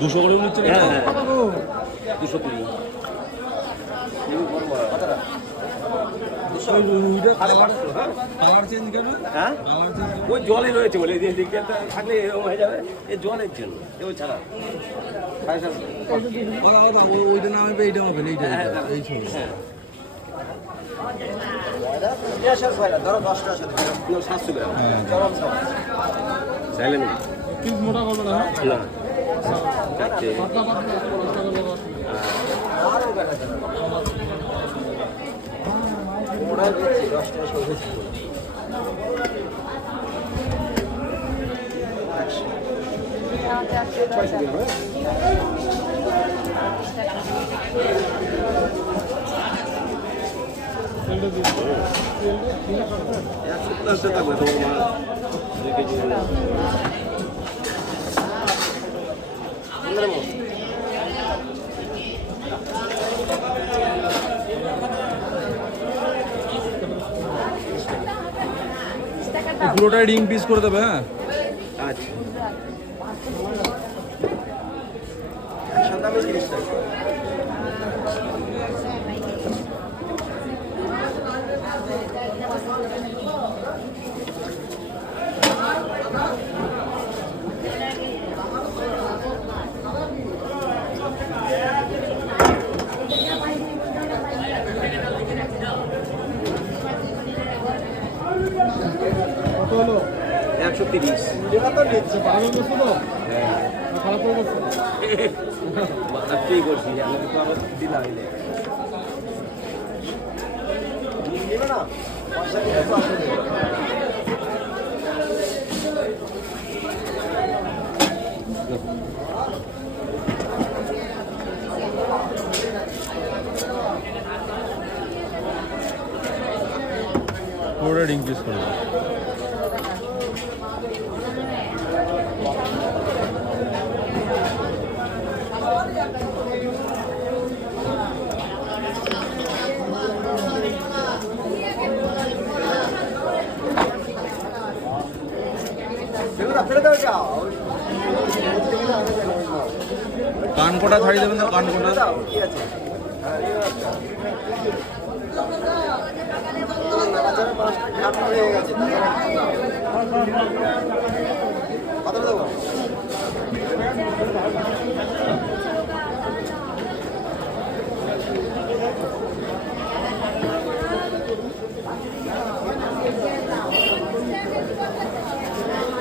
200 করে নিচ্ছে। হ্যাঁ হ্যাঁ 220 কালার চেঞ্জ কেন? হ্যাঁ ওই জলে রয়েছে বলে এই দিকটা থাকলে এরকম হয়ে যাবে, এই জলের জন্য এও ছাড়া ওইটা না হবে, এইটা হবে এইটা এই ছবি। হ্যাঁ 700 গ্রাম চাইলেন মোটা করবে না? না থাকবে তোমার মা 2 কেজি পুরোটাই রিং পিস করে দেবে। হ্যাঁ আচ্ছা কত হলো? 130 খারাপ করে করছো? কি করছি আপনাকে তো আবার দিলাম পুরোটা রিং পিস করে দেবে। কানকোটা ছাড়িয়ে দেবেন না, কানকোটা কত দেবো?